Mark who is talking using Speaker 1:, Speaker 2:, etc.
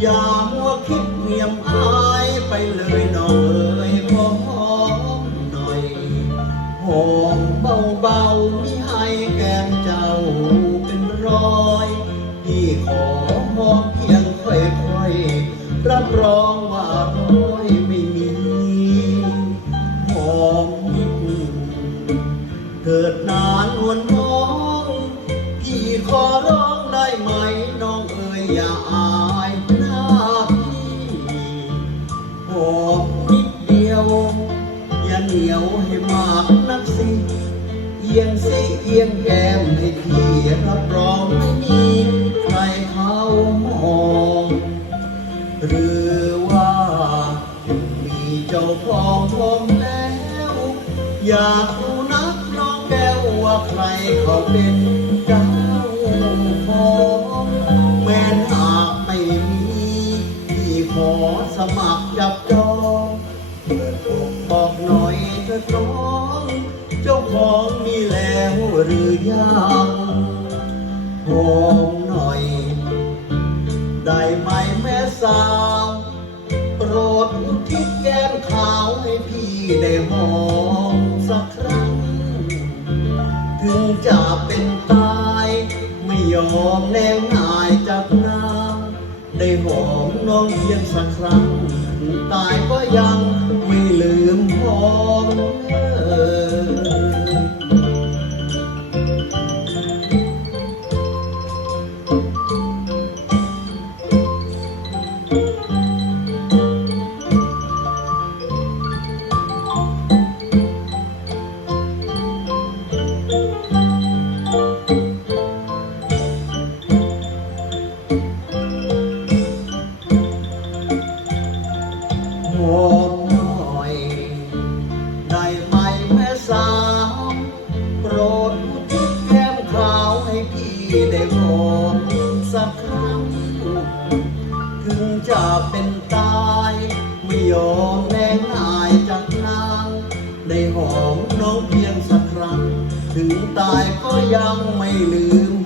Speaker 1: อย่ามัวคิดเงียบอายไปเลยน้องเอ๋ยขอหอมหน่อยหอมเบาๆมิให้แก้มเจ้าเป็นรอยพี่ขอหอมเพียงค่อยๆรับรองว่าร้อยไม่มีหอมนิดเกิดนานวนน้องพี่ขอร้องได้ไหมน้องเอ๋ยอย่าอาย เหนียวให้มากนักสิ เอียงสิเอียงแก้มให้พี่รับรองไม่มีใครเขามองหรือว่ามีเจ้าของพร้อมแล้ว อยากรู้นักน้องแก้วว่าใครเขาเป็นเจ้าของแม้นหากไม่มีพี่ขอสมัครจับจองเปิด หรือยังหอมหน่อย ได้ไหมแม่สาว โปรดอุทิศแก้มขาวให้พี่ได้หอมสักครั้ง ถึงจะเป็นตาย ไม่ยอมแนงนายจากน้ำได้หอมน้องเพียงสักครั้งถึงตายก็ยังไม่ลืมหอม ถึงจะเป็นตาย ไม่ยอมแน่นายจากนางได้หอมน้องเพียงสักครั้ง ถึงตายก็ยังไม่ลืม